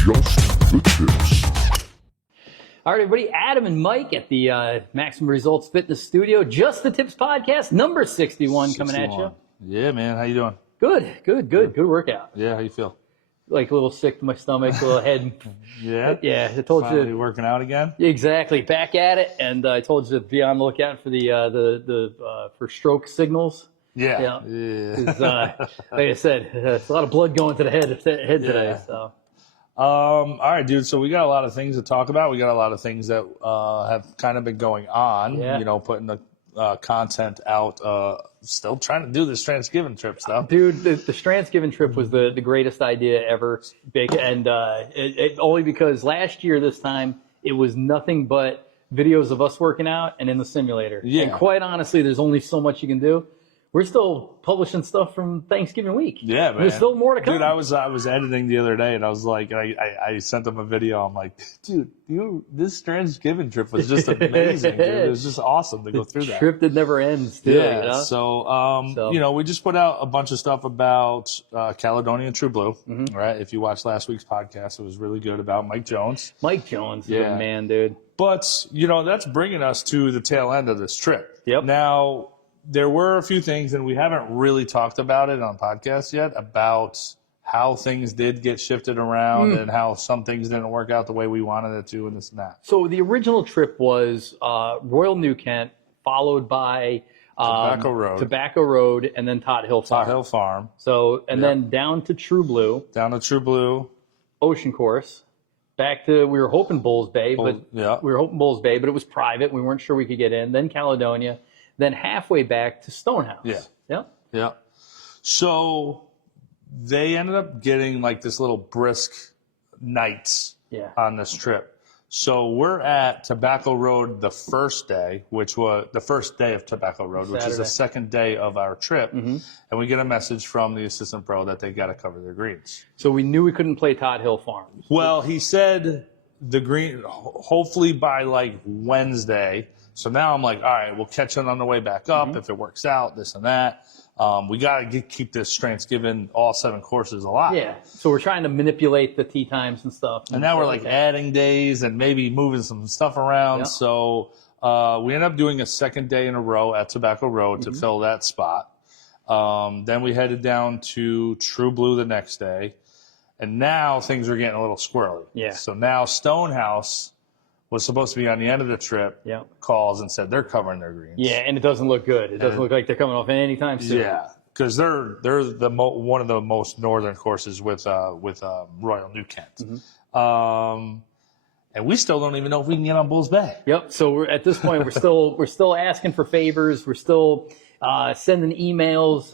Just the tips. All right, everybody. Adam and Mike at the Maximum Results Fitness Studio. Just the Tips podcast, number 61 coming at you. Yeah, man. How you doing? Good workout. Yeah, how you feel? Like a little sick to my stomach, a little head. Yeah? I told Finally you. working out again? Exactly. Back at it. And I told you to be on the lookout for for stroke signals. Yeah. Like I said, it's a lot of blood going to the head today. So. All right, dude. So we got a lot of things to talk about. We got a lot of things that have kind of been going on. Yeah. You know, putting the content out. Still trying to do this Thanksgiving trip stuff. Dude, the Thanksgiving trip was the greatest idea ever. Big, and it only because last year this time it was nothing but videos of us working out and in the simulator. Yeah. And quite honestly, there's only so much you can do. We're still publishing stuff from Thanksgiving week. Yeah, man. There's still more to come. Dude, I was editing the other day, and I was like, I sent them a video. I'm like, dude, this Thanksgiving trip was just amazing, dude. It was just awesome to go through that. Trip that never ends, too. Yeah. You know? So, you know, we just put out a bunch of stuff about Caledonia and True Blue. Mm-hmm. Right? If you watched last week's podcast, it was really good about Mike Jones. Mike Jones is a man, dude. But, you know, that's bringing us to the tail end of this trip. Yep. Now, there were a few things, and we haven't really talked about it on podcasts yet, about how things did get shifted around and how some things didn't work out the way we wanted it to and this and that. So the original trip was Royal New Kent, followed by Tobacco Road, and then Tot Hill Farm. Tot Hill Farm. So, and then down to True Blue. Down to True Blue. Ocean Course. Back to, we were hoping Bulls Bay, but it was private. We weren't sure we could get in. Then Caledonia. Then halfway back to Stonehouse. Yeah. So they ended up getting like this little brisk nights on this trip. So we're at Tobacco Road the first day, which was the first day of Tobacco Road, Saturday. which is the second day of our trip. Mm-hmm. And we get a message from the assistant pro that they got to cover their greens. So we knew we couldn't play Tot Hill Farms. Well, he said the green, hopefully by like Wednesday. So now I'm like, all right, we'll catch it on the way back up if it works out, this and that. We got to keep this Thanksgiving, all 7 courses alive. Yeah, so we're trying to manipulate the tee times and stuff. And now we're like adding days and maybe moving some stuff around. Yeah. So we ended up doing a second day in a row at Tobacco Road to fill that spot. Then we headed down to True Blue the next day. And now things are getting a little squirrely. Yeah. So now Stonehouse was supposed to be on the end of the trip, calls and said they're covering their greens. Yeah, and it doesn't look good. It doesn't look like they're coming off anytime soon. Yeah, because they're one of the most northern courses with Royal New Kent. Mm-hmm. And we still don't even know if we can get on Bulls Bay. Yep. So we're at this point we're still asking for favors. We're still sending emails.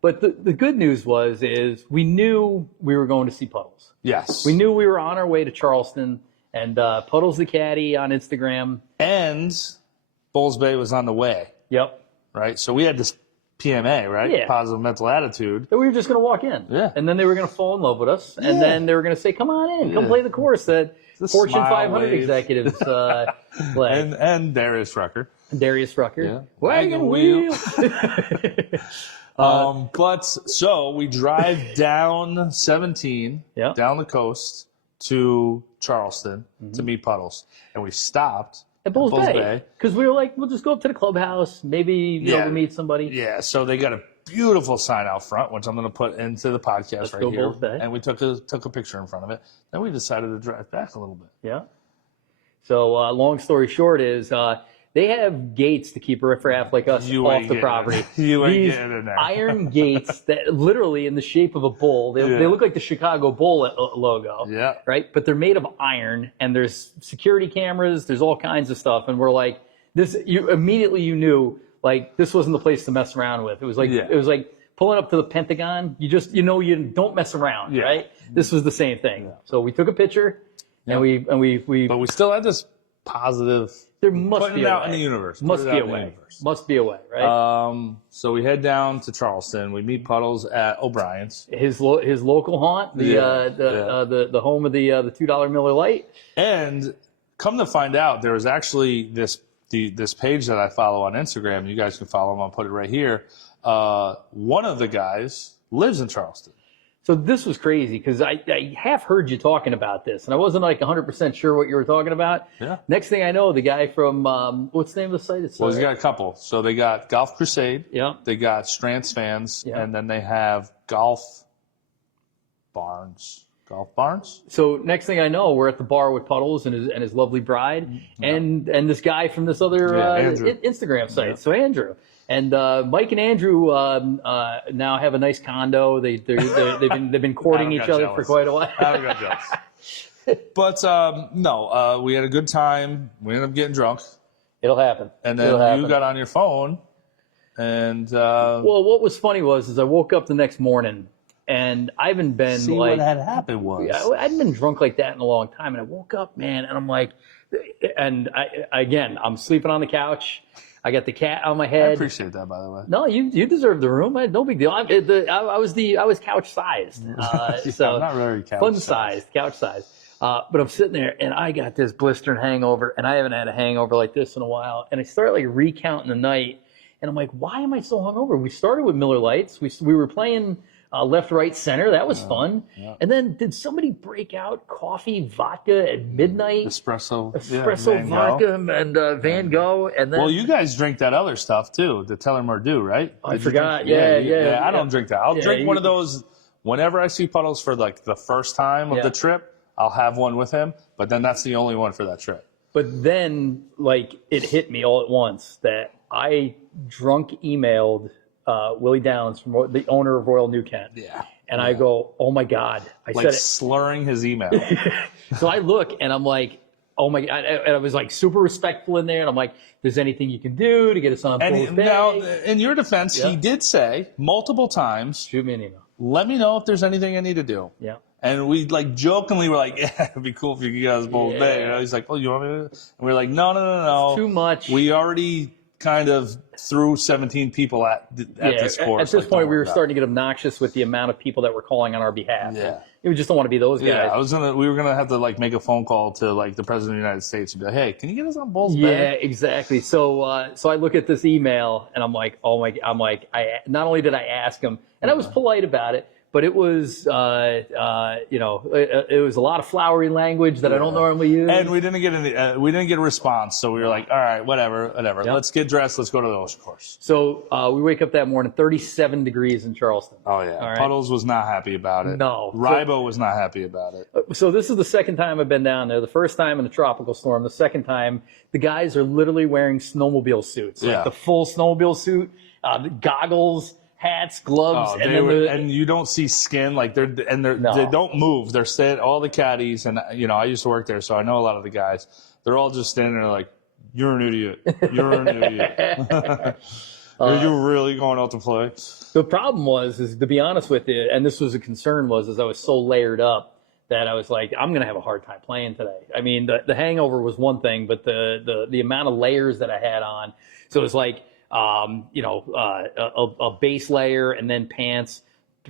But the good news is we knew we were going to see Puddles. Yes. We knew we were on our way to Charleston. And Puddles the Caddy on Instagram. And Bulls Bay was on the way. Yep. Right? So we had this PMA, right? Yeah. Positive mental attitude. And we were just going to walk in. Yeah. And then they were going to fall in love with us. And then they were going to say, come on in. Come play the course that Fortune 500 executives play. And Darius Rucker. Yeah. Wagon wheel. But so we drive down 17, down the coast, to Charleston to meet Puddles. And we stopped at Bulls Bay. Because we were like, we'll just go up to the clubhouse, maybe we'll meet somebody. Yeah, so they got a beautiful sign out front, which I'm going to put into the podcast right here. Bulls Bay. And we took a picture in front of it. Then we decided to drive back a little bit. Yeah. So long story short is they have gates to keep riffraff like us off the property. You ain't These getting in there. Iron gates that literally in the shape of a bull. They look like the Chicago Bull logo. Yeah. Right? But they're made of iron, and there's security cameras. There's all kinds of stuff. And we're like, you knew, like, this wasn't the place to mess around with. It was like pulling up to the Pentagon. You don't mess around, right? This was the same thing. Yeah. So we took a picture, and we. But we still had this positive. There must be a way. Out in the universe. Must be a way. Must be a way, right? So we head down to Charleston. We meet Puddles at O'Brien's. His local haunt, the home of the $2 Miller Lite. And come to find out, there was actually this page that I follow on Instagram. You guys can follow him. I'll put it right here. One of the guys lives in Charleston. So this was crazy because I half heard you talking about this, and I wasn't like 100% sure what you were talking about. Yeah. Next thing I know, the guy from what's the name of the site? Well, he's got a couple. So they got Golf Crusade. Yeah. They got Strand's Fans, Yeah. and then they have Golf Barns. Golf Barns. So next thing I know, we're at the bar with Puddles and his lovely bride, and this guy from this other Instagram site. Yeah. So Andrew. And Mike and Andrew now have a nice condo. They've been courting each other for quite a while. I don't got jealous. But no, we had a good time. We ended up getting drunk. It'll happen. And then you got on your phone, and well, what was funny was I woke up the next morning, and I haven't been see like what had happened was I hadn't been drunk like that in a long time, and I woke up, man, and I'm like, and I'm sleeping on the couch. I got the cat on my head. I appreciate that, by the way. No, you deserve the room. No big deal. I was couch sized, so I'm not really couch sized. But I'm sitting there and I got this blistering hangover, and I haven't had a hangover like this in a while. And I start like recounting the night, and I'm like, why am I so hungover? We started with Miller Lights. We were playing left, right, center. That was fun. Yeah. And then did somebody break out coffee, vodka at midnight? Espresso vodka, and Van Gogh. And then, well, you guys drink that other stuff too, the Tellermere right? I forgot. Yeah. I don't drink that. I'll drink one of those whenever I see Puddles for like the first time of the trip. I'll have one with him, but then that's the only one for that trip. But then, like, it hit me all at once that I drunk emailed Willie Downs, from the owner of Royal New Kent. Yeah. And I go, oh my God. I said it. Slurring his email. So I look and I'm like, oh my God. And I was like super respectful in there. And I'm like, if there's anything you can do to get us on full day. Now, in your defense, he did say multiple times, shoot me an email. Let me know if there's anything I need to do. Yeah. And we like jokingly were like, yeah, it'd be cool if you could get us both day. You know, he's like, oh, you want me to? And we're like, no. It's too much. We already kind of threw 17 people at this course. At this point, we were starting to get obnoxious with the amount of people that were calling on our behalf. Yeah. We just don't want to be those guys. Yeah, we were gonna have to like make a phone call to like the president of the United States and be like, hey, can you get us on Bulls? Yeah, exactly. So I look at this email and I'm like, not only did I ask him, and I was polite about it, but it was, it was a lot of flowery language that I don't normally use. And we didn't get we didn't get a response, so we were like, all right, whatever. Yep. Let's get dressed. Let's go to the ocean course. So we wake up that morning, 37 degrees in Charleston. Oh yeah, right? Puddles was not happy about it. No, Rybo was not happy about it. So this is the second time I've been down there. The first time in a tropical storm. The second time, the guys are literally wearing snowmobile suits, like the full snowmobile suit, goggles, hats, gloves, and you don't see skin, like they don't move. They're staying, all the caddies, and I used to work there, so I know a lot of the guys. They're all just standing there like, you're an idiot. You're an idiot. Are you really going out to play? The problem is to be honest with you, and this was a concern, is I was so layered up that I was like, I'm going to have a hard time playing today. I mean, the hangover was one thing, but the amount of layers that I had on, so it was like, a base layer, and then pants,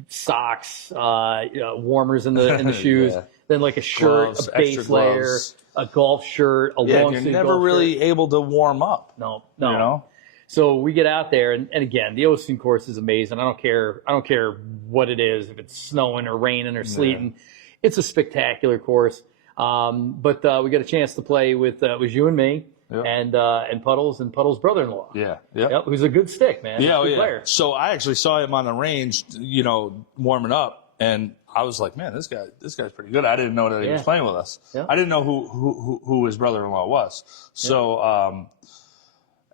socks, warmers in the shoes, then like a shirt, gloves, a base layer, a golf shirt, a long sleeve. You're never really able to warm up. No. So we get out there, and again, the ocean course is amazing. I don't care what it is, if it's snowing or raining or sleeting. It's a spectacular course. But we got a chance to play with you and me. Yep. And Puddles' brother-in-law. Yep. Who's a good stick, man. Yeah, player. So I actually saw him on the range, warming up, and I was like, man, this guy's pretty good. I didn't know that he was playing with us. Yeah. I didn't know who his brother-in-law was. So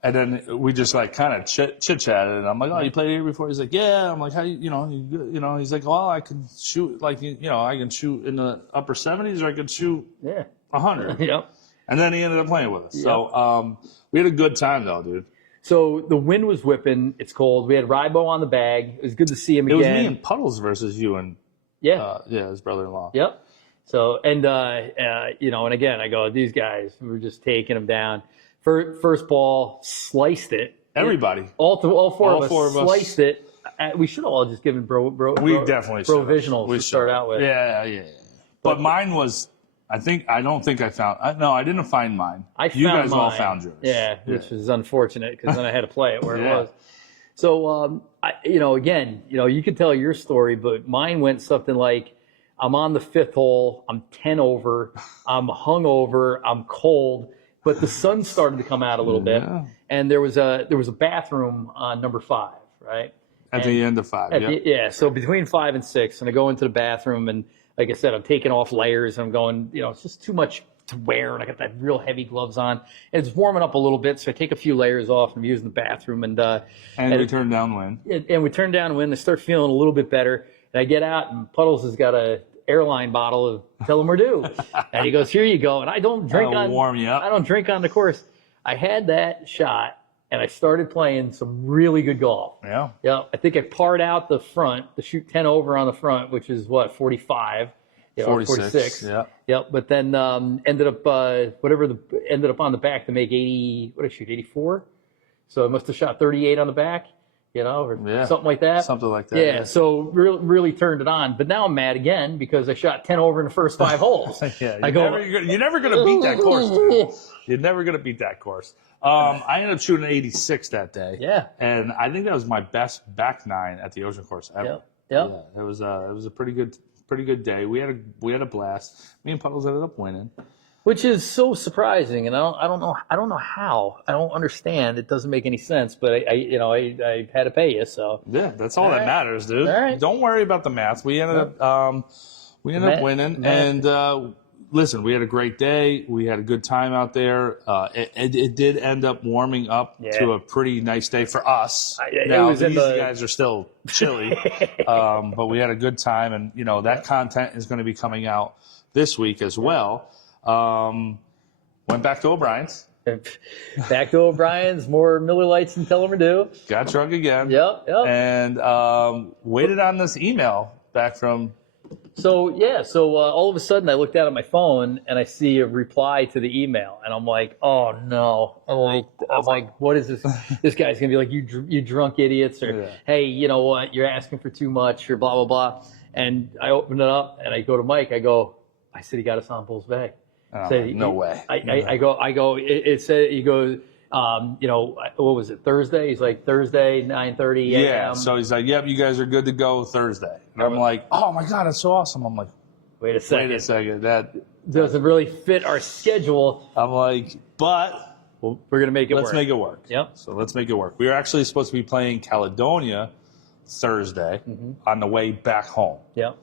and then we just like kind of chit chatted, and I'm like, oh, you played here before? He's like, yeah. I'm like, how you good? He's like, well, I can shoot I can shoot in the upper 70s, or I could shoot 100. Yep. And then he ended up playing with us. Yep. So we had a good time, though, dude. So the wind was whipping. It's cold. We had Rybo on the bag. It was good to see him again. It was me and Puddles versus you and his brother-in-law. Yep. So and again, I go, these guys, we were just taking them down. First ball, sliced it. Everybody. All four of us sliced it. We should have all just given we definitely provisionals to start out with. Yeah. But mine was. I don't think I found. No, I didn't find mine. You guys all found yours. Yeah, which was unfortunate because then I had to play it where it was. So again, you could tell your story, but mine went something like, I'm on the 5th hole, I'm 10 over, I'm hungover, I'm cold, but the sun started to come out a little bit, and there was a bathroom on number 5, right? At the end of 5, So between 5 and 6, and I go into the bathroom, and like I said, I'm taking off layers, and I'm going, it's just too much to wear, and I got that real heavy gloves on, and it's warming up a little bit, so I take a few layers off, and I'm using the bathroom, and we turn downwind. And we turn downwind, I start feeling a little bit better, and I get out, and Puddles has got a airline bottle of Tullamore, and he goes, "Here you go." And I don't drink warm you up. I don't drink on the course. I had that shot, and I started playing some really good golf. Yeah. I think I parred out the front to shoot 10 over on the front, which is 45. 46. Yeah. Yep. But then ended up ended up on the back to make 80. What did I shoot? 84. So I must have shot 38 on the back. Or something like that. Something like that. Yeah. So really turned it on. But now I'm mad again because I shot 10 over in the first 5 holes. You're never going to beat that course, dude. You're never going to beat that course. I ended up shooting 86 that day. Yeah. And I think that was my best back 9 at the Ocean Course ever. Yep. Yeah. It was a pretty good day. We had a blast. Me and Puddles ended up winning. Which is so surprising, and I don't know how. I don't understand. It doesn't make any sense, but I had to pay you, so yeah, that's all that matters, dude. All right. Don't worry about the math. We ended up winning, and listen, we had a great day. We had a good time out there. It did end up warming up to a pretty nice day for us. Now these guys are still chilly, but we had a good time, and that content is going to be coming out this week as well. Went back to O'Brien's. Back to O'Brien's, more Miller Lights and Tullamore. Got drunk again. Yep. And waited on this email back from. So all of a sudden I looked out at my phone and I see a reply to the email, and I'm like, oh no. I'm like, what is this? This guy's gonna be like, you drunk idiots, or hey, you know what? You're asking for too much, or blah blah blah. And I open it up and I go to Mike. I said he got us on Bulls Bay. No way. I go. It said he goes. What was it? Thursday? He's like, Thursday, 9:30 a.m. Yeah. So he's like, yep, you guys are good to go Thursday. And I'm like, oh my god, that's so awesome. I'm like, wait a second. That doesn't really fit our schedule. I'm like, but we're gonna make it. Let's make it work. Yep. So let's make it work. We were actually supposed to be playing Caledonia Thursday on the way back home. Yep.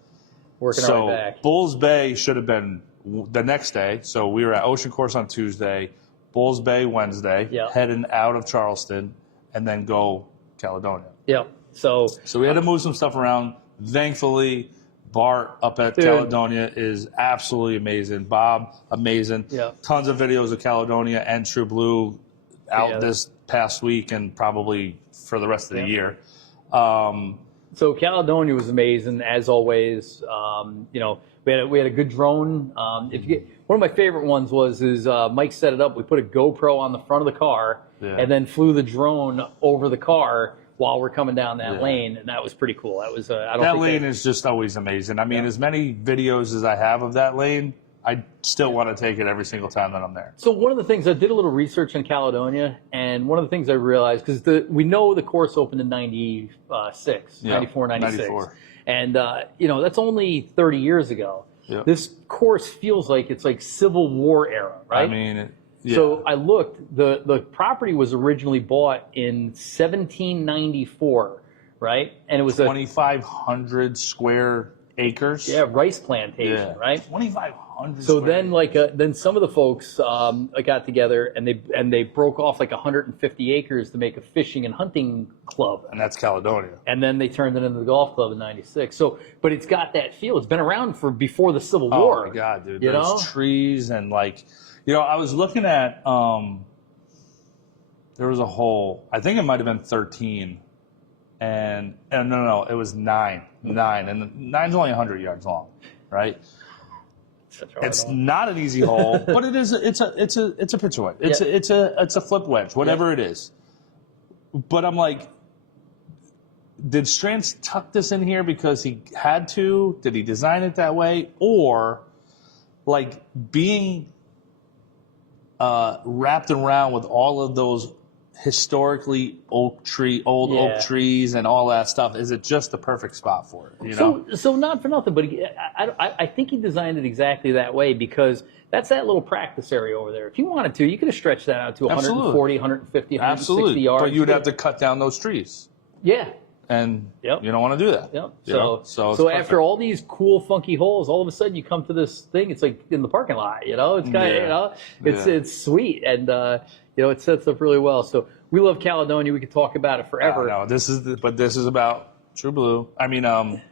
Working our way back. Bulls Bay should have been the next day. So we were at Ocean Course on Tuesday, Bulls Bay Wednesday, heading out of Charleston, and then go Caledonia. Yep. So we had to move some stuff around. Thankfully, Bart up at Caledonia is absolutely amazing. Bob, amazing. Yeah. Tons of videos of Caledonia and True Blue out this past week and probably for the rest of the year. So Caledonia was amazing as always. We had a good drone. One of my favorite ones was Mike set it up. We put a GoPro on the front of the car and then flew the drone over the car while we're coming down that lane, and that was pretty cool. That was that lane is just always amazing. I mean, as many videos as I have of that lane, I still want to take it every single time that I'm there. So one of the things, I did a little research on Caledonia, and one of the things I realized, because we know the course opened in 96, 94, 96. 94. And, that's only 30 years ago. Yep. This course feels like it's like Civil War era, right? I mean, So I looked, the property was originally bought in 1794, right? And it was 2,500 square acres. Yeah, rice plantation, right? 2,500. So then, then some of the folks got together and they broke off like 150 acres to make a fishing and hunting club. And that's Caledonia. And then they turned it into the golf club in '96. So, but it's got that feel. It's been around for before the Civil War. Oh my God, dude! There's trees and I was looking at there was a hole. I think it might have been 13. And no, it was 9, and 9's only 100 yards long, right? It's not an easy hole, but it is. It's a pitch wedge. It's a flip wedge, whatever it is. But I'm like, did Strands tuck this in here because he had to? Did he design it that way, or being wrapped around with all of those historically old oak trees and all that stuff, is it just the perfect spot for it? You know? So not for nothing, but I think he designed it exactly that way because that's that little practice area over there. If you wanted to, you could have stretched that out to 140, 150, 160 yards. But you'd have to cut down those trees. Yeah. And you don't want to do that. Yep. So after all these cool, funky holes, all of a sudden you come to this thing. It's like in the parking lot. You know, it's kind of it's sweet, and it sets up really well. So we love Caledonia. We could talk about it forever. No, this is about True Blue. I mean,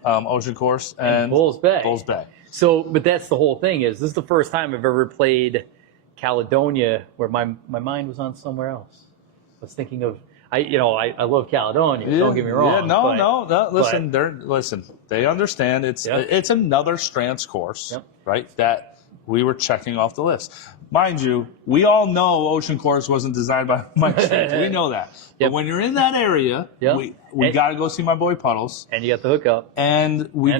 Ocean Course and Bulls Bay. Bulls Bay. So, but that's the whole thing. This is the first time I've ever played Caledonia where my mind was on somewhere else. I was thinking of. I love Caledonia. Yeah, don't get me wrong. No. Listen, they understand. It's another Strands course, right? That we were checking off the list. Mind you, we all know Ocean Course wasn't designed by Mike Strands. We know that. But when you're in that area, we got to go see my boy Puddles. And you got the hookup. And we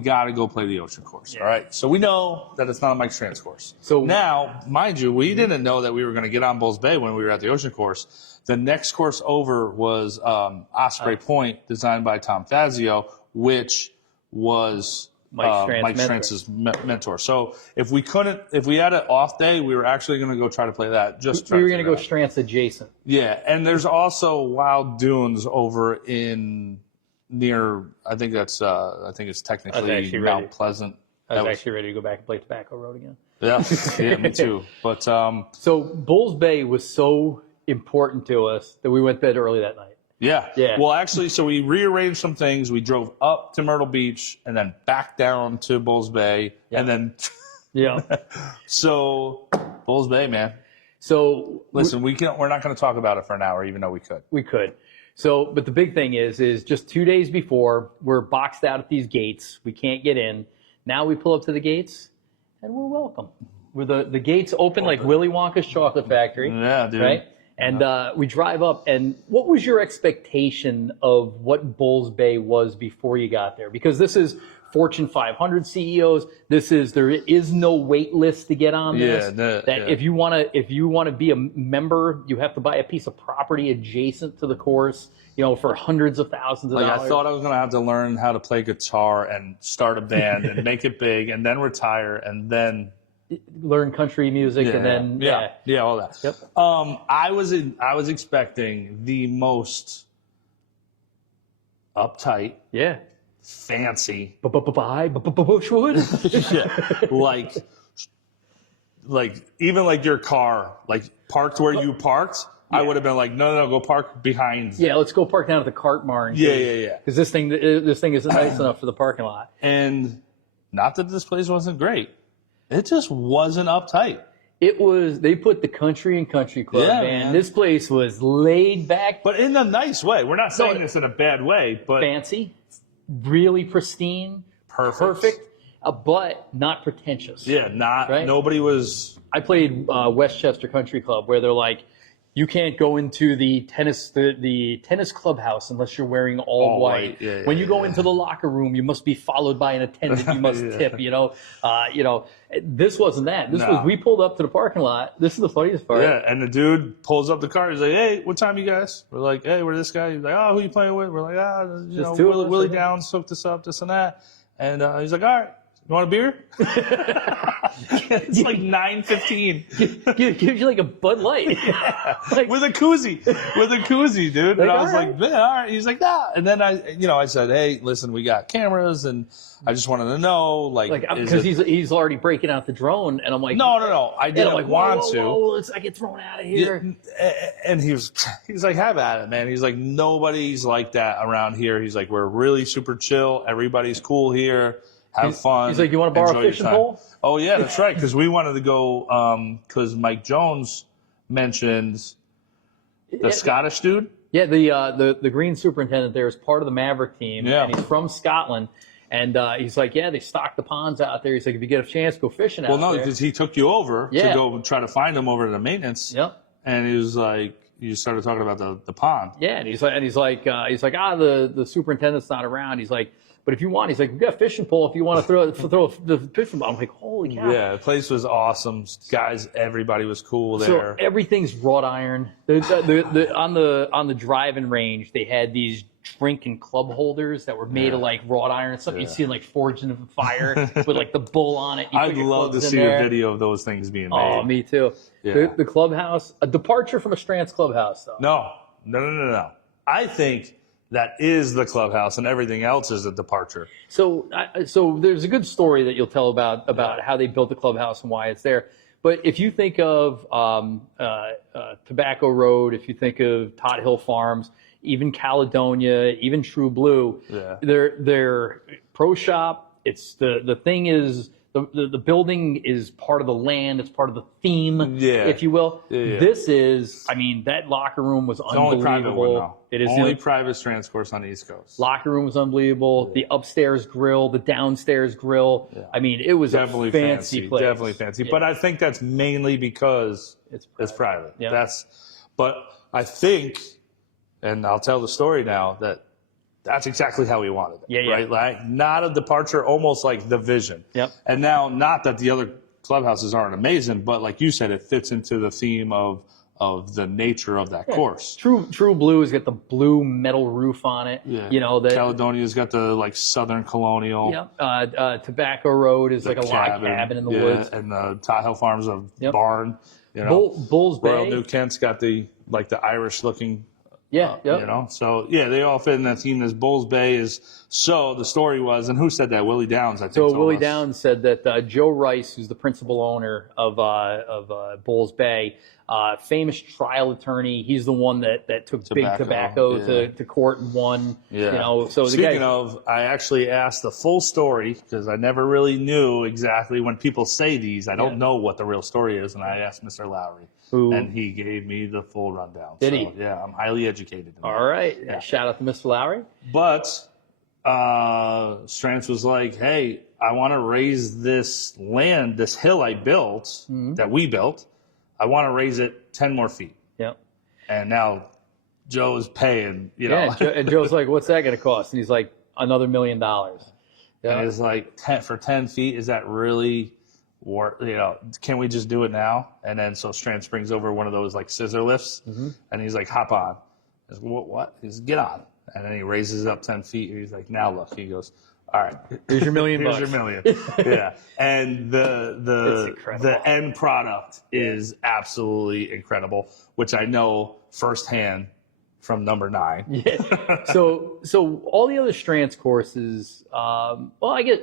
got to go play the Ocean Course. All right. So we know that it's not a Mike Strands course. So now, mind you, we didn't know that we were going to get on Bulls Bay when we were at the Ocean Course. The next course over was Osprey Point, designed by Tom Fazio, which was Mike Strands' mentor. So if we had an off day, we were actually going to go try to play that. We were going to go Strands adjacent. Yeah, and there's also Wild Dunes over near. I think it's technically Mount Pleasant. I was actually ready to go back and play Tobacco Road again. Yeah, me too. But so Bulls Bay was so important to us that we went to bed early that night. Yeah. Well, actually, so we rearranged some things. We drove up to Myrtle Beach and then back down to Bulls Bay, and then So Bulls Bay, man. So listen, we're not going to talk about it for an hour, even though we could. We could. So, but the big thing is just 2 days before, we're boxed out at these gates. We can't get in. Now we pull up to the gates, and we're welcome. The gates open like Willy Wonka's chocolate factory. Yeah, dude. Right? And we drive up, and what was your expectation of what Bulls Bay was before you got there? Because this is Fortune 500 CEOs. There is no wait list to get on this. If you want to be a member, you have to buy a piece of property adjacent to the course, for hundreds of thousands of dollars. I thought I was going to have to learn how to play guitar and start a band and make it big, and then retire, and then learn country music, and then all that. Yep. I was expecting the most uptight, fancy, Bushwood, like even like your car, like parked where you parked. I would have been like, no, go park behind. Yeah, let's go park down at the cart barn. Yeah. Because this thing isn't nice enough for the parking lot. And not that this place wasn't great. It just wasn't uptight. It was. They put the country and country club, man. This place was laid back, but in a nice way. We're not saying this in a bad way, but fancy, really pristine, perfect, but not pretentious. Yeah, nobody was. I played Westchester Country Club, where they're like, you can't go into the tennis clubhouse unless you're wearing all white. When you go into the locker room, you must be followed by an attendant. You must tip. This wasn't that. This was, we pulled up to the parking lot. This is the funniest part. Yeah, and the dude pulls up the car. He's like, "Hey, what time you guys?" We're like, "Hey, we're this guy." He's like, "Oh, who you playing with?" We're like, Willie Downs hooked us up, this and that. And he's like, "All right. You want a beer?" It's like 9:15. Gives you like a Bud Light. With a koozie, dude. And I was like, man, all right. He's like, nah. And then I said, hey, listen, we got cameras, and I just wanted to know, because he's already breaking out the drone, and I'm like, no, I didn't want to. Whoa, I get thrown out of here. And he's like, have at it, man. He's like, nobody's like that around here. He's like, we're really super chill. Everybody's cool here. Have fun. He's like, you want to borrow a fishing pole? Oh, yeah, that's right. Because we wanted to go because Mike Jones mentioned the Scottish dude. Yeah, the green superintendent there is part of the Maverick team. Yeah. And he's from Scotland. And he's like, they stock the ponds out there. He's like, if you get a chance, go fishing out there. Well, no, because he took you over to go try to find him over to the maintenance. Yep. And he was like, you started talking about the pond. Yeah, and he's like, the superintendent's not around. He's like, But if you want, he's like, we got a fishing pole. If you want to throw the fishing pole, I'm like, holy cow! Yeah, the place was awesome. Guys, everybody was cool there. So everything's wrought iron. On the driving range, they had these drink and club holders that were made of like wrought iron, something you see in like Forged in Fire with like the bull on it. I'd love to see a video of those things being made. Oh, me too. Yeah. The clubhouse, a departure from a Strands clubhouse, though. No. I think that is the clubhouse, and everything else is a departure. So there's a good story that you'll tell about how they built the clubhouse and why it's there. But if you think of Tobacco Road, if you think of Todd Hill Farms, even Caledonia, even True Blue, they're pro shop. It's the thing is the building is part of the land. It's part of the theme, if you will. This is, I mean, that locker room was unbelievable. Only private one, though. It is only private Strands course on the East Coast. Locker room was unbelievable. The upstairs grill, the downstairs grill. I mean, it was definitely a fancy place. Definitely fancy. But I think that's mainly because it's private. But I think, and I'll tell the story now, that's exactly how we wanted it. Right? Like, not a departure, almost like the vision. And now, not that the other clubhouses aren't amazing, but like you said, it fits into the theme of the nature of that course. True Blue has got the blue metal roof on it. You know, Caledonia's got the like Southern Colonial. Tobacco Road is like a log cabin in the woods. And the Todd Hill Farms a barn. You know, Bulls Bay. Royal New Kent's got the Irish looking. You know, so they all fit in that theme. As Bulls Bay is. So the story was, and who said that? Willie Downs, I think. So Willie Downs said that Joe Rice, who's the principal owner of Bulls Bay, famous trial attorney. He's the one that took Big Tobacco to court and won. You know, so speaking of, I actually asked the full story because I never really knew exactly when people say these. I don't know what the real story is, and I asked Mr. Lowry. And he gave me the full rundown. Did he? Yeah, I'm highly educated. All right. Shout out to Mr. Lowry. But Strands was like, hey, I want to raise this land, this hill I built, that we built. I want to raise it 10 more feet. And now Joe's paying, you know. And Joe's like, what's that going to cost? And he's like, another $1 million. And it's like, for 10 feet, is that really... Or, you know, can we just do it now? And then so Strands brings over one of those like scissor lifts, and he's like, hop on. He's like, what? He's like, get on. And then he raises it up 10 feet. He's like, now look. He goes, all right, here's your $1 million. Here's your $1 million. And the end product is absolutely incredible, which I know firsthand from number 9. So all the other Strands courses, well, I guess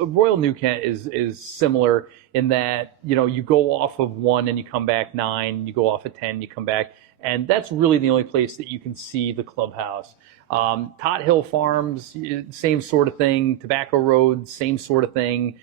Royal New Kent is similar in that, you know, you go off of 1 and you come back 9, you go off of 10, you come back, and that's really the only place that you can see the clubhouse. Todd Hill Farms, same sort of thing. Tobacco Road, same sort of thing.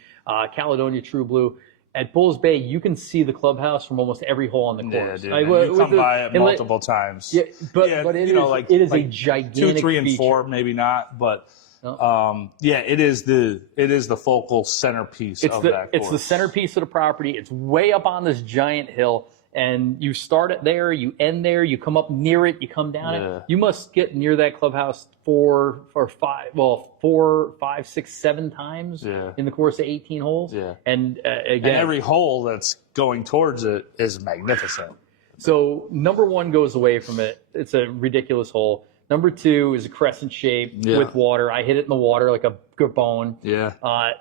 Caledonia True Blue. At Bulls Bay, you can see the clubhouse from almost every hole on the course. Yeah, dude. You come by it multiple times. But it is a gigantic 2, 3, and 4, maybe not, but it is the focal centerpiece of that course. It's the centerpiece of the property. It's way up on this giant hill, and you start it there, you end there, you come up near it, you come down it. You must get near that clubhouse 4, 5, 6, 7 times in the course of 18 holes. And again, and every hole that's going towards it is magnificent. So number 1 goes away from it. It's a ridiculous hole. Number 2 is a crescent shape with water. I hit it in the water like a good bone.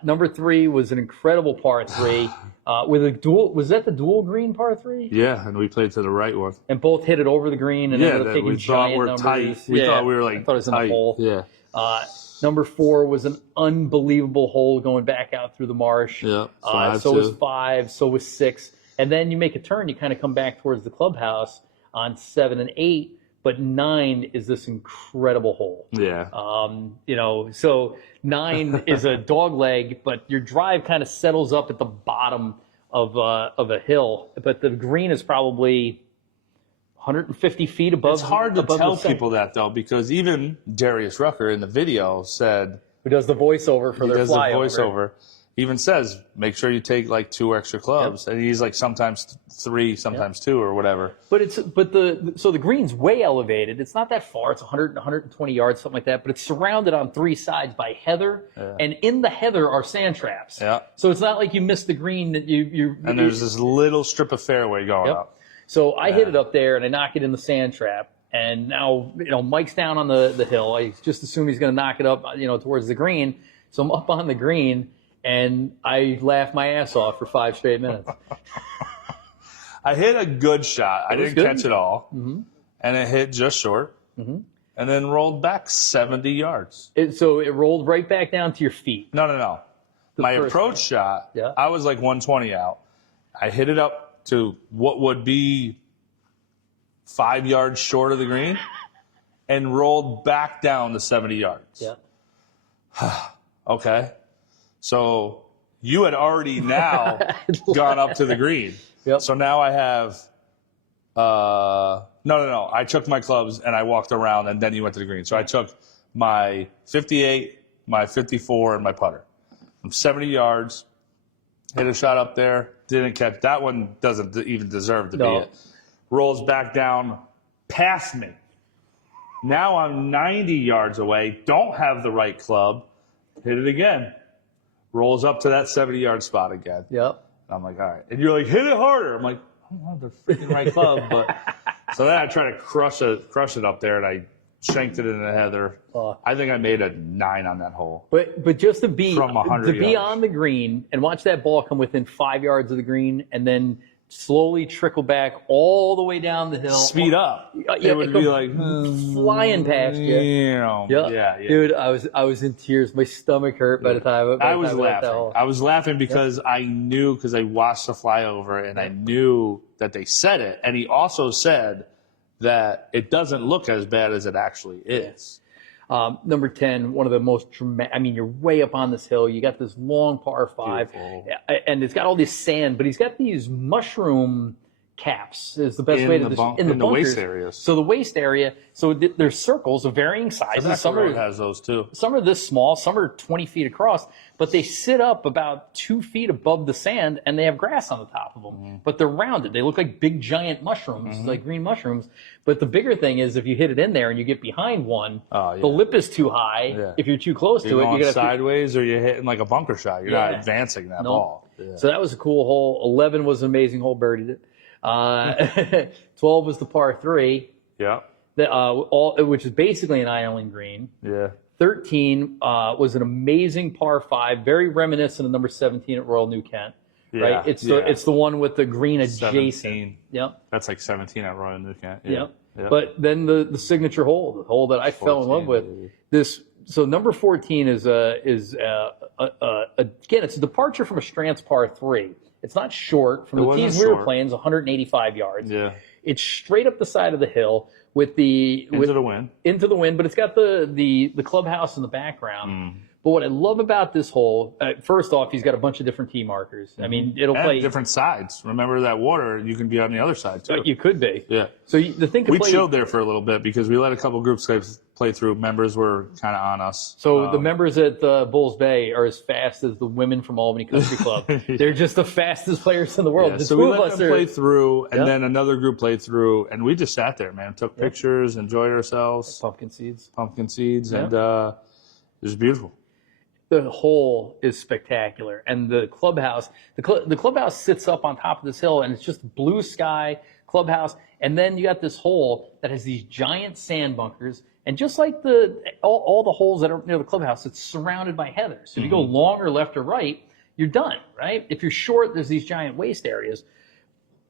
Number 3 was an incredible par 3 with a dual. Was that the dual green par 3? Yeah, and we played to the right one. And both hit it over the green and ended up taking giant numbers. Tight. We thought we were like I thought it was in tight. the hole. Number 4 was an unbelievable hole going back out through the marsh. So was 5. So was 6. And then you make a turn. You kind of come back towards the clubhouse on 7 and 8. But 9 is this incredible hole. You know, so 9 is a dog leg, but your drive kind of settles up at the bottom of a hill. But the green is probably 150 feet above. It's hard to tell people that, though, because even Darius Rucker in the video said... Who does the voiceover for their flyover. even says, make sure you take like 2 extra clubs. And he's like sometimes 3, sometimes 2 or whatever. But so the green's way elevated. It's not that far. It's 100, 120 yards, something like that. But it's surrounded on 3 sides by heather. And in the heather are sand traps. Yeah. So it's not like you missed the green that And there's this little strip of fairway going up. So I hit it up there and I knock it in the sand trap. And now, Mike's down on the hill. I just assume he's going to knock it up, towards the green. So I'm up on the green. And I laughed my ass off for 5 straight minutes. I hit a good shot. I didn't catch it all. And it hit just short. And then rolled back 70 yards. So it rolled right back down to your feet. No. My approach shot, I was like 120 out. I hit it up to what would be 5 yards short of the green and rolled back down to 70 yards. Yeah. Okay. So you had already now gone up to the green. Yep. So now I have no. I took my clubs and I walked around and then you went to the green. So I took my 58, my 54, and my putter. From 70 yards, hit a shot up there, didn't catch. That one doesn't even deserve to be it. Rolls back down past me. Now I'm 90 yards away, don't have the right club, hit it again. Rolls up to that 70-yard spot again. Yep. And I'm like, all right. And you're like, hit it harder. I'm like, I don't have the freaking right club. But so then I try to crush it up there, and I shanked it in the heather. I think I made a 9 on that hole. But just to be from 100 yards. On the green and watch that ball come within 5 yards of the green, and then slowly trickle back all the way down the hill. Speed up. It would be like flying past you. Yeah. Dude, I was in tears. My stomach hurt by the time I was laughing. I was laughing because I knew, because I watched the flyover and I knew that they said it. And he also said that it doesn't look as bad as it actually is. Number 10, one of the most dramatic. I mean, you're way up on this hill. You got this long par 5, and it's got all this sand, but he's got these mushroom caps. Is the best way to describe in the waist areas. So the waist area. So there's circles of varying sizes. Some has those too. Some are this small. Some are 20 feet across. But they sit up about 2 feet above the sand, and they have grass on the top of them. But they're rounded. They look like big giant mushrooms, like green mushrooms. But the bigger thing is, if you hit it in there and you get behind one, the lip is too high. Yeah. If you're too close to it, you're going sideways, or you're hitting like a bunker shot. You're not advancing that ball. Yeah. So that was a cool hole. 11 was an amazing hole. Birdied it. 12 was the par 3. Yeah. Which is basically an island green. Yeah. 13 was an amazing par 5, very reminiscent of number 17 at Royal New Kent. Yeah, right? It's the one with the green adjacent. 17. Yep. That's like 17 at Royal New Kent. Yeah. Yep. But then the signature hole, the hole that I fell in love with, So number 14 is again, it's a departure from a Strand's par 3. It's not short. From the tees we were playing, it's 185 yards. Yeah. It's straight up the side of the hill with into the wind. Into the wind, but it's got the clubhouse in the background. But what I love about this hole, first off, he's got a bunch of different tee markers. I mean, it'll play different sides. Remember that water, you can be on the other side too. You could be. Yeah. So the thing we chilled there for a little bit because we let a couple groups play through. Members were kind of on us. So the members at Bulls Bay are as fast as the women from Albany Country Club. They're just the fastest players in the world. The so we let them play through, and then another group played through, and we just sat there, man. Took pictures, enjoyed ourselves. Pumpkin seeds, and it was beautiful. The hole is spectacular, and the clubhouse. The clubhouse sits up on top of this hill, and it's just blue sky clubhouse. And then you got this hole that has these giant sand bunkers, and just like all the holes that are near the clubhouse, it's surrounded by heather. So if you go long or left or right, you're done. Right? If you're short, there's these giant waste areas.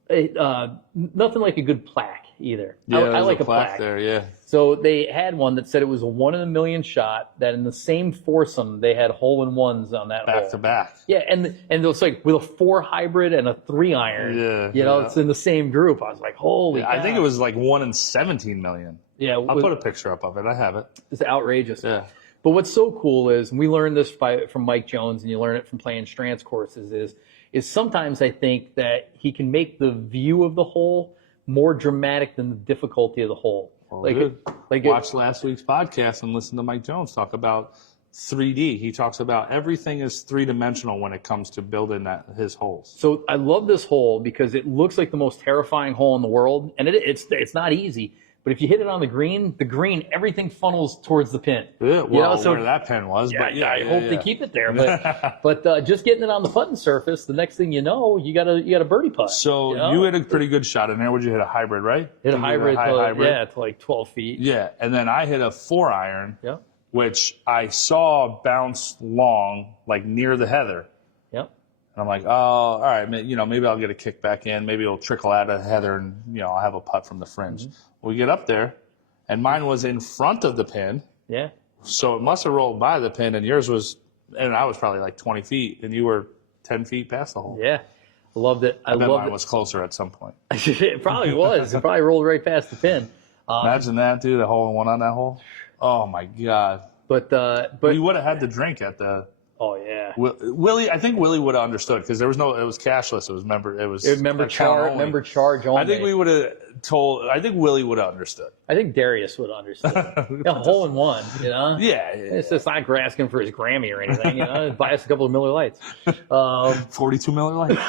Nothing like a good plaque either. Yeah, I like a plaque there. Yeah. So they had one that said it was a 1 in a million shot. That in the same foursome they had hole-in-ones on that hole. Back to back. Yeah, and it was like with a 4 hybrid and a 3 iron. Yeah. You know, it's in the same group. I was like, holy. I think it was like 1 in 17 million. Yeah. I'll put a picture up of it. I have it. It's outrageous. Yeah. But what's so cool is, and we learned this from Mike Jones, and you learn it from playing Strand's courses, is sometimes I think that he can make the view of the hole more dramatic than the difficulty of the hole. Well, watch last week's podcast and listen to Mike Jones talk about 3D. He talks about everything is 3-dimensional when it comes to building his holes. So I love this hole because it looks like the most terrifying hole in the world, and it's not easy. But if you hit it on the green, everything funnels towards the pin. Yeah, well, so where that pin was. Yeah, but I hope they keep it there. But just getting it on the putting surface, the next thing you know, you got a birdie putt. So you hit a pretty good shot in there. Would you hit a hybrid, right? Hit a hybrid, yeah, to like 12 feet. Yeah, and then I hit a 4-iron, Yep. which I saw bounce long, like near the heather. Yep. And I'm like, oh, all right, maybe I'll get a kick back in. Maybe it'll trickle out of the heather, and I'll have a putt from the fringe. Mm-hmm. We get up there, and mine was in front of the pin. Yeah. So it must have rolled by the pin, and yours was, and I was probably like 20 feet, and you were 10 feet past the hole. Yeah. I loved it. I bet mine was closer at some point. It probably was. It probably rolled right past the pin. Imagine that, dude, the hole-in-one on that hole. Oh, my God. But we would have had the drink at the... Oh yeah, Willie. I think Willie would have understood because there was no. It was cashless. It was member charge only. I think we would have told. I think Willie would have understood. I think Darius would have understood. A hole in one, Yeah. It's just not asking for his Grammy or anything. Buy us a couple of Miller Lights. 42 Miller Lights.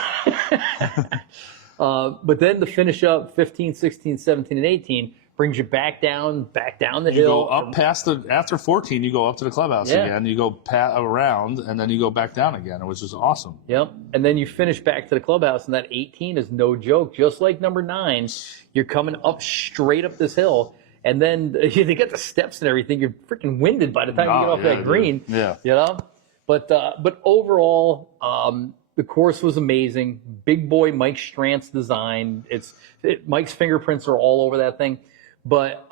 But then to finish up 15, 16, 17, and 18. Brings you back down the hill. You go up past after 14, you go up to the clubhouse again. You go around, and then you go back down again, which is awesome. Yep. And then you finish back to the clubhouse, and that 18 is no joke. Just like number 9, you're coming up straight up this hill, and then they get the steps and everything. You're freaking winded by the time you get off that green. Yeah. But overall, the course was amazing. Big boy Mike Strantz design. Mike's fingerprints are all over that thing. But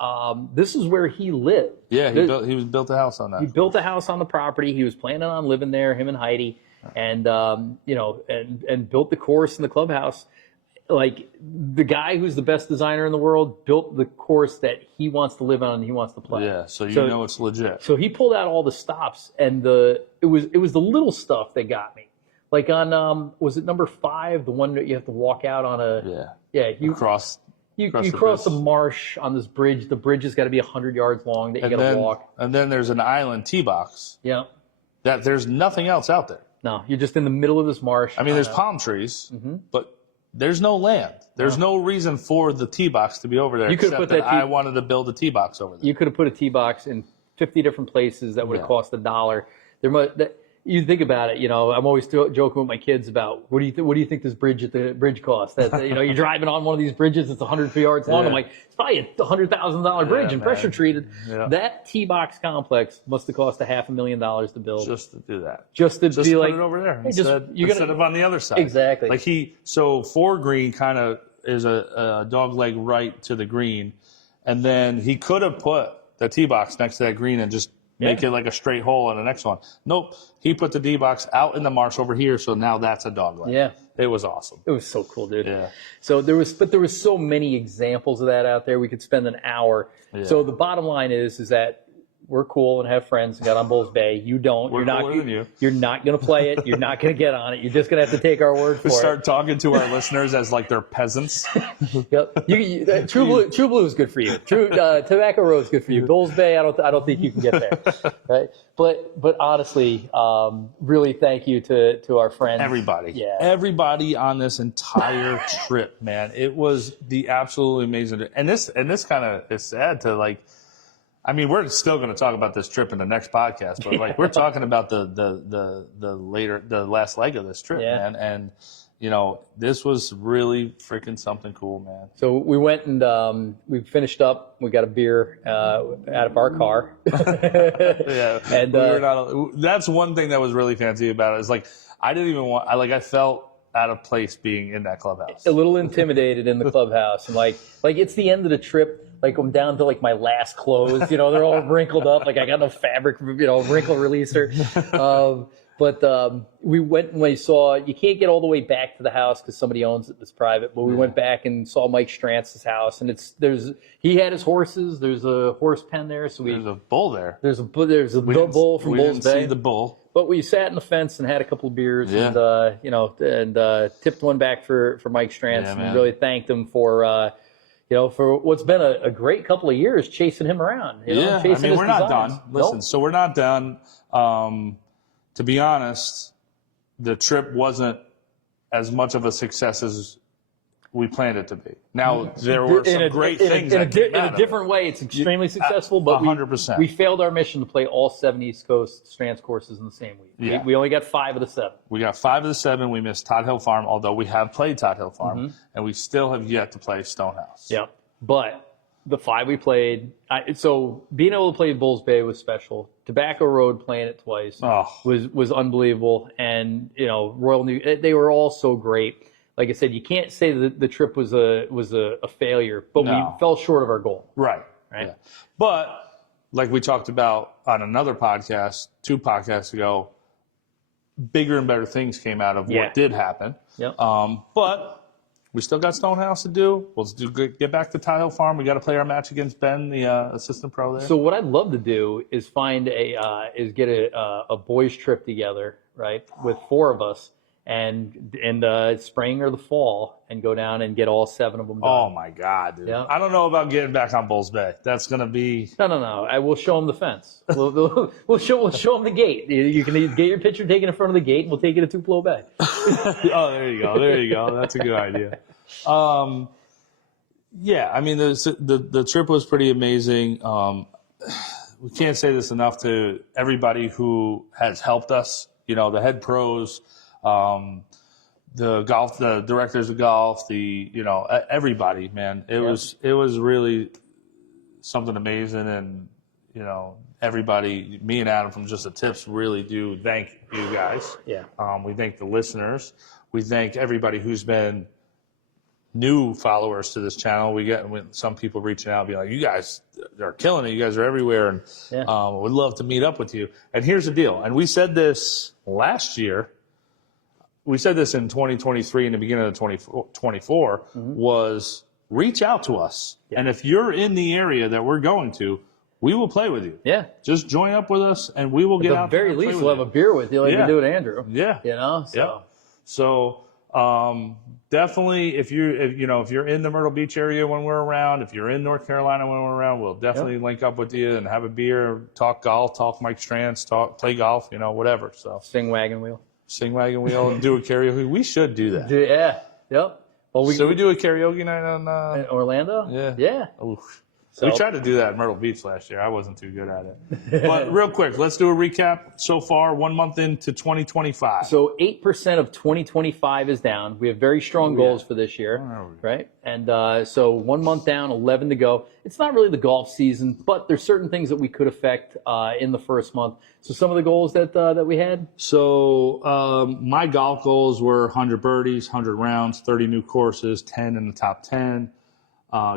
this is where he lived. Yeah, he built a house on that. He built a house on the property. He was planning on living there, him and Heidi, and and built the course and the clubhouse. Like the guy who's the best designer in the world built the course that he wants to live on and he wants to play. Yeah, so know it's legit. So he pulled out all the stops, and it was the little stuff that got me. Like on was it number 5, the one that you have to walk out on a you cross. You cross the marsh on this bridge. The bridge has got to be 100 yards long that you got to walk. And then there's an island tee box. Yeah. That there's nothing else out there. No, you're just in the middle of this marsh. I mean, there's palm trees, but there's no land. There's no reason for the tee box to be over there. You could put that. I wanted to build a tee box over there. You could have put a tee box in 50 different places that would have cost $1. You think about it, I'm always joking with my kids about what do you think this bridge at the bridge costs? That you're driving on one of these bridges that's 100 yards long. I'm like, it's probably a $100,000 bridge and pressure treated. Yeah. That tee box complex must have cost $500,000 to build. Just to do that. Just to be like, put it over there hey, instead of on the other side. Exactly. So 4 green kind of is a dog leg right to the green, and then he could have put the tee box next to that green and just make it like a straight hole in the next one. Nope. He put the D box out in the marsh over here, so now that's a dog leg. Yeah. It was awesome. It was so cool, dude. Yeah. So there was so many examples of that out there. We could spend an hour. Yeah. So the bottom line is that we're cool and have friends and got on Bulls Bay. You don't. You're not going to play it. You're not going to get on it. You're just going to have to take our word for it. Start talking to our listeners as like they're peasants. Yep. True Blue is good for you. Tobacco Road is good for you. Bulls Bay, I don't think you can get there. Right. But honestly, really thank you to our friends. Everybody. Yeah. Everybody on this entire trip, man. It was the absolutely amazing. And this kind of is sad to like. I mean, we're still going to talk about this trip in the next podcast, but like we're talking about the last leg of this trip, man. And this was really freaking something cool, man. So we went and we finished up. We got a beer out of our car. Yeah, and that's one thing that was really fancy about it. Is like I didn't even want. I felt out of place being in that clubhouse. A little intimidated in the clubhouse, and like it's the end of the trip. Like I'm down to like my last clothes, they're all wrinkled up. Like I got no fabric, wrinkle releaser. But we went and we saw, you can't get all the way back to the house because somebody owns it that's private. But we went back and saw Mike Strantz's house, and he had his horses. There's a horse pen there, so there's a bull there. There's a bull from Bulls Bay. We didn't see the bull, but we sat in the fence and had a couple of beers, and tipped one back for Mike Strantz, and really thanked him for. for what's been a great couple of years chasing him around. Chasing we're not designs. done. Listen, so we're not done. To be honest, the trip wasn't as much of a success as we planned it to be. Now, there were some great things in a different way. It's extremely successful, but 100%. We failed our mission to play all 7 East Coast Strands courses in the same week. Yeah. We only got 5 of the 7. We got 5 of the 7. We missed Todd Hill Farm, although we have played Todd Hill Farm, and we still have yet to play Stonehouse. Yeah, but the 5 we played, so being able to play Bulls Bay was special. Tobacco Road, playing it twice, was unbelievable. And, Royal New, they were all so great. Like I said, you can't say that the trip was a failure, but we fell short of our goal. Right. Yeah. But like we talked about on another podcast, 2 podcasts ago, bigger and better things came out of what did happen. Yep. But we still got Stonehouse to do. We'll get back to Todd Hill Farm. We got to play our match against Ben, the assistant pro there. So what I'd love to do is get a boys trip together, right, with 4 of us. And spring or the fall, and go down and get all 7 of them done. Oh my God, dude! Yeah. I don't know about getting back on Bulls Bay. That's gonna be no. I will show them the fence. We'll show them the gate. You can get your picture taken in front of the gate, and we'll take you to Tupelo Bay. Oh, there you go. That's a good idea. Yeah, I mean the trip was pretty amazing. We can't say this enough to everybody who has helped us. The head pros. The directors of golf, everybody, man. It was really something amazing. And, everybody, me and Adam from Just the Tips really do thank you guys. Yeah. We thank the listeners. We thank everybody who's been new followers to this channel. We get some people reaching out, being like, you guys are killing it. You guys are everywhere. And, we'd love to meet up with you. And here's the deal. And we said this last year. We said this in 2023 in the beginning of 2024 was reach out to us. Yeah. And if you're in the area that we're going to, we will play with you. Yeah. Just join up with us and we will get out. At the very least, we'll have a beer with you like we do with Andrew. Yeah. So definitely if you're in the Myrtle Beach area when we're around, if you're in North Carolina when we're around, we'll definitely link up with you and have a beer, talk golf, talk Mike Strands, play golf, whatever. So Sing wagon wheel. And do a karaoke. We should do that. Yeah. Yep. Well, we do a karaoke night on in Orlando? Yeah. Oof. So, we tried to do that at Myrtle Beach last year. I wasn't too good at it. But real quick, let's do a recap so far, 1 month into 2025. So 8% of 2025 is down. We have very strong goals for this year, right? And so 1 month down, 11 to go. It's not really the golf season, but there's certain things that we could affect in the first month. So some of the goals that we had? So my golf goals were 100 birdies, 100 rounds, 30 new courses, 10 in the top 10.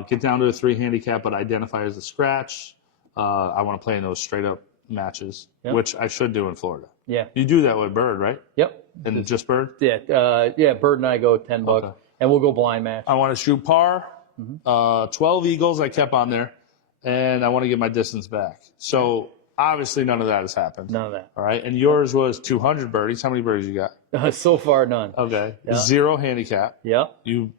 Get down to a 3 handicap, but identify as a scratch. I want to play in those straight up matches, which I should do in Florida. Yeah. You do that with Bird, right? Yep. And just Bird? Yeah. Bird and I go $10, and we'll go blind match. I want to shoot par. 12 eagles I kept on there, and I want to get my distance back. So obviously none of that has happened. None of that. All right. And yours was 200 birdies. How many birdies you got? So far, none. Okay. Yeah. 0 handicap. Yep. You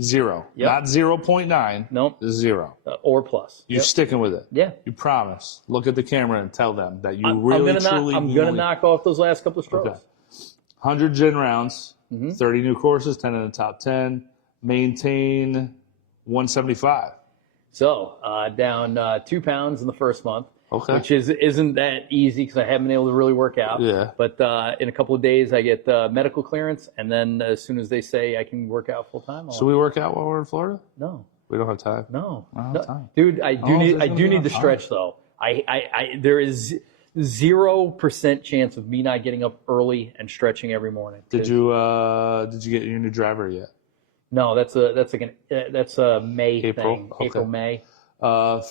0. Yep. Not 0.9. Nope. 0. Or plus. You're sticking with it. Yeah. You promise. Look at the camera and tell them that you I'm going to knock off those last couple of strokes. Okay. 100 gin rounds, 30 new courses, 10 in the top 10. Maintain 175. So down 2 pounds in the first month. Okay. Which isn't that easy because I haven't been able to really work out. Yeah. But in a couple of days, I get medical clearance, and then as soon as they say I can work out full time, so we work out while we're in Florida? No. We don't have time. No. I don't have time. Dude, I do need to stretch though. There is 0% chance of me not getting up early and stretching every morning. Did you get your new driver yet? No, that's a May April? thing. Okay. April, May.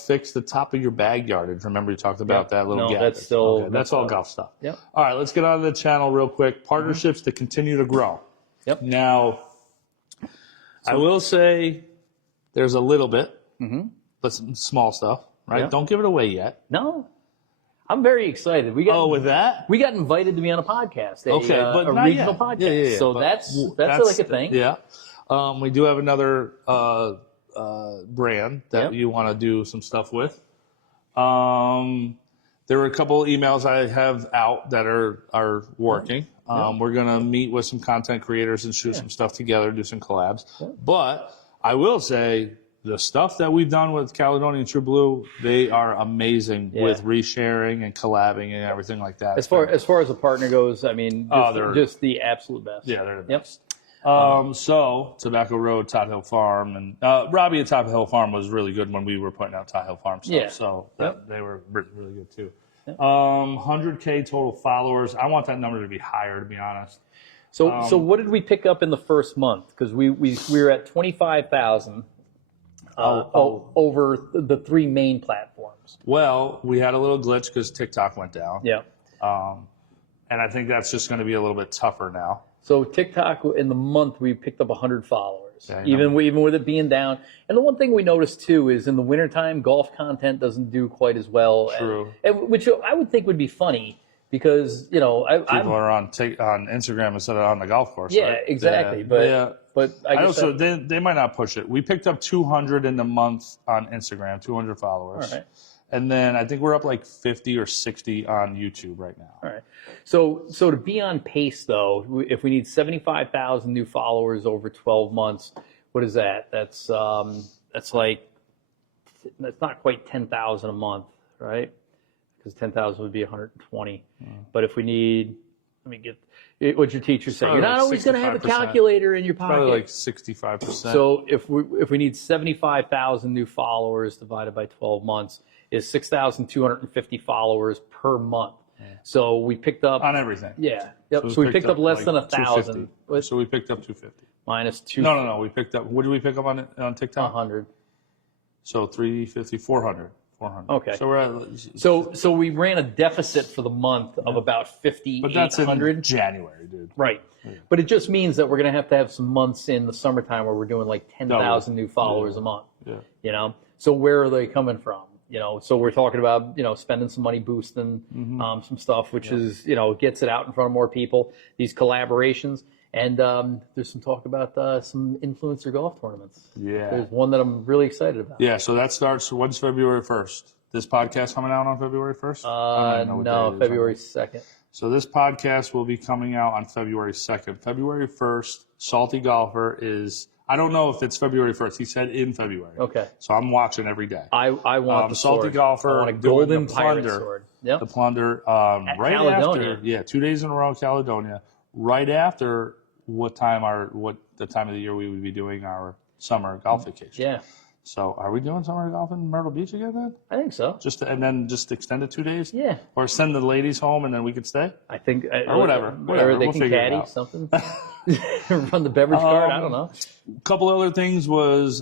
Fix the top of your bag yardage. Remember you talked about that little gap. That's still that's all golf stuff. Yep. All right, let's get on to the channel real quick. Partnerships to continue to grow. Yep. Now, I will say there's a little bit, but some small stuff, right? Yep. Don't give it away yet. No. I'm very excited. We got invited to be on a podcast. But a regional podcast. Yeah. So that's like a thing. Yeah. We do have another brand that you want to do some stuff with. There were a couple of emails I have out that are working. We're going to meet with some content creators and shoot some stuff together, do some collabs. But I will say the stuff that we've done with Caledonia and True Blue, they are amazing with resharing and collabing and everything like that. As far as a partner goes, I mean, they're just the absolute best. Yeah, they're the best. So Tobacco Road, Tot Hill Farm, and Robbie at Tot Hill Farm was really good when we were putting out Tot Hill Farm stuff. Yeah. So they were really good too. 100K total followers. I want that number to be higher, to be honest. So what did we pick up in the first month? Because we were at 25,000 over the 3 main platforms. Well, we had a little glitch because TikTok went down. Yeah. And I think that's just going to be a little bit tougher now. So TikTok, in the month, we picked up 100 followers, even with it being down. And the one thing we noticed, too, is in the wintertime, golf content doesn't do quite as well. True. Which I would think would be funny because, people are on Instagram instead of on the golf course, Yeah, right? exactly. But I guess also, they might not push it. We picked up 200 in the month on Instagram, 200 followers. All right. And then I think we're up like 50 or 60 on YouTube right now. All right. So to be on pace, though, if we need 75,000 new followers over 12 months, what is that? That's not quite 10,000 a month, right? Because 10,000 would be 120. But if we need, let me get, what'd your teacher say? You're not always going to have a calculator in your pocket. Probably like 65%. So if we need 75,000 new followers divided by 12 months, is 6,250 followers per month. So we picked up on everything. Yeah. Yep. So we picked up less than 1,000. So we picked up 250. Minus 2. No. We picked up. What did we pick up on TikTok? 100. So 350, 400. 400. Okay. So we're at. So we ran a deficit for the month of about 5,800. But that's in January, dude. Right. Yeah. But it just means that we're going to have some months in the summertime where we're doing like 10,000 new followers a month. Yeah. So where are they coming from? So we're talking about, spending some money boosting some stuff, which is, gets it out in front of more people, these collaborations. And there's some talk about some influencer golf tournaments. Yeah. There's one that I'm really excited about. Yeah, so that starts, when's February 1st? This podcast coming out on February 1st? No, February 2nd. So this podcast will be coming out on February 2nd. February 1st, Salty Golfer is... I don't know if it's February 1st. He said in February. Okay. So I'm watching every day. I want the Salty sword. Golfer. I want a golden pirate sword. Yep. The plunder. Right Caledonia. after. 2 days in a row, Caledonia. Right after what the time of the year we would be doing our summer golf vacation. Yeah. So are we doing summer golf in Myrtle Beach again then? I think so. And then extend it 2 days? Yeah. Or send the ladies home and then we could stay? I think. Or whatever. Or they can caddy something. Run the beverage cart. I don't know. A couple other things was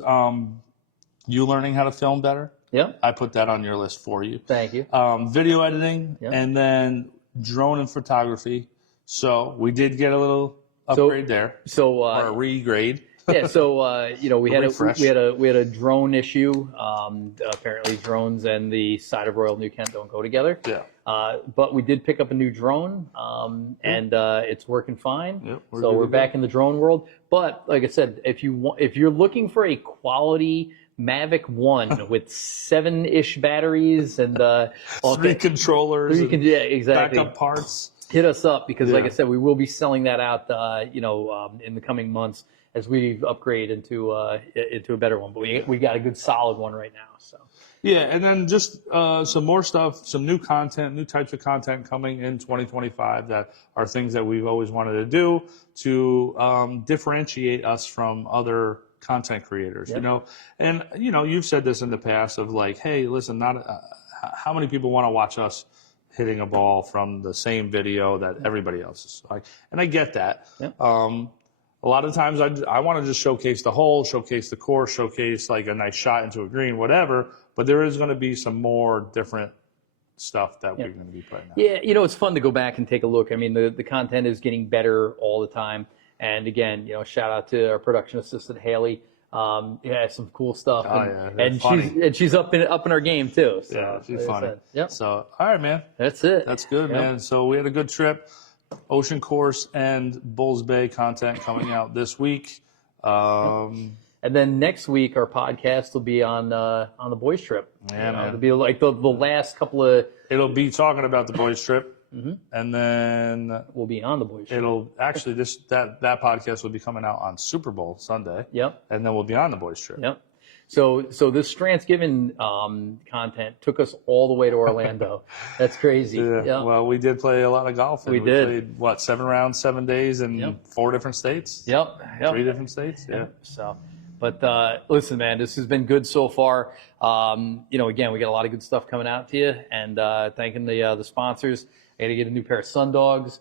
you learning how to film better. Yeah. I put that on your list for you. Thank you. Video editing and then drone and photography. So we did get a little upgrade there. So or a regrade. Yeah, so we had a drone issue. Apparently, drones and the side of Royal New Kent don't go together. Yeah. But we did pick up a new drone, and it's working fine. Yep, we're back in the drone world. But like I said, if you're looking for a quality Mavic 1 with 7-ish batteries and 3 controllers, exactly, backup parts, hit us up because, like I said, we will be selling that out, in the coming months as we upgrade into a better one. But we got a good solid one right now. So yeah, and then just some more stuff, some new content, new types of content coming in 2025 that are things that we've always wanted to do to differentiate us from other content creators. And you've said this in the past of like, hey, listen, how many people want to watch us hitting a ball from the same video that everybody else is like, and I get that. A lot of times I want to just showcase the hole, showcase the course, showcase like a nice shot into a green, whatever. But there is going to be some more different stuff that we're going to be putting out. Yeah, it's fun to go back and take a look. I mean, the content is getting better all the time. And again, shout out to our production assistant, Haley. Some cool stuff. And she's up in our game too. So, yeah, she's funny. Yep. So, all right, man. That's it. That's good, man. So we had a good trip. Ocean Course and Bulls Bay content coming out this week. And then next week, our podcast will be on the boys trip. Yeah, man. It'll be like the last couple of. It'll be talking about the boys trip, and then we'll be on the boys trip. it'll actually that podcast will be coming out on Super Bowl Sunday. Yep. And then we'll be on the boys trip. Yep. So this Strandsgiving content took us all the way to Orlando. That's crazy. Yeah. Yep. Well, we did play a lot of golf. We did. Played, what, 7 rounds, 7 days in 4 different states? Yep. 3 different states? Yeah. So, but listen, man, this has been good so far. Again, we got a lot of good stuff coming out to you, and thanking the sponsors. I got to get a new pair of Sundogs.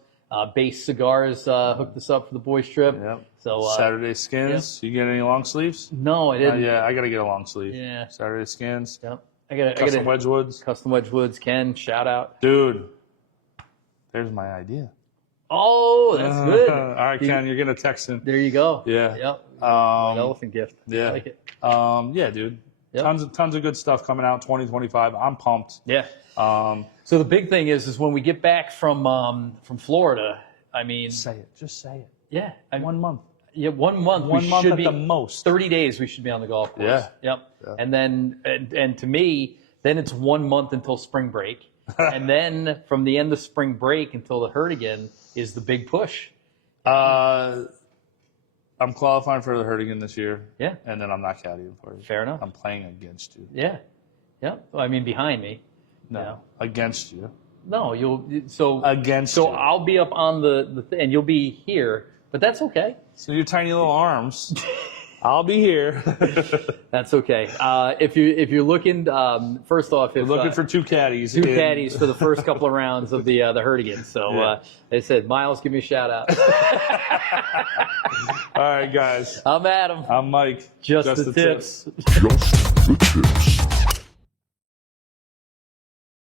Base Cigars hooked us up for the boys trip. Yep. So Saturday Skins. You get any long sleeves? No, I didn't. Yeah, I got to get a long sleeve. Yeah. Saturday Skins. Yep. I got Custom Wedgwoods. Custom Wedgwoods. Ken, shout out. Dude, there's my idea. Oh, that's good. All right, Ken, you're going to text him. There you go. Yeah. Yep. An elephant gift. Yeah. I like it. Yeah, dude. Yep. Tons of good stuff coming out 2025. I'm pumped. Yeah. So the big thing is when we get back from Florida, I mean, say it. Just say it. yeah, 1 month. Yeah, 1 month. 1 month at be, the most. 30 days we should be on the golf course. Yeah. Yep. Yeah. And then, and to me, then it's 1 month until spring break. And then from the end of spring break until the hurt again is the big push. I'm qualifying for the Hurricane this year. Yeah. And then I'm not caddying for you. Fair enough. I'm playing against you. Yeah. Yeah. Well, I mean, behind me. No. Yeah. Against you. No, Against So you. I'll be up on the and you'll be here, but that's okay. So your tiny little arms. I'll be here. That's okay. If you're looking, first off, if We're looking for 2 caddies. two caddies for the first couple of rounds of the Hurricane. So they said, Miles, give me a shout out. All right, guys. I'm Adam. I'm Mike. Just the tips. Just the tips.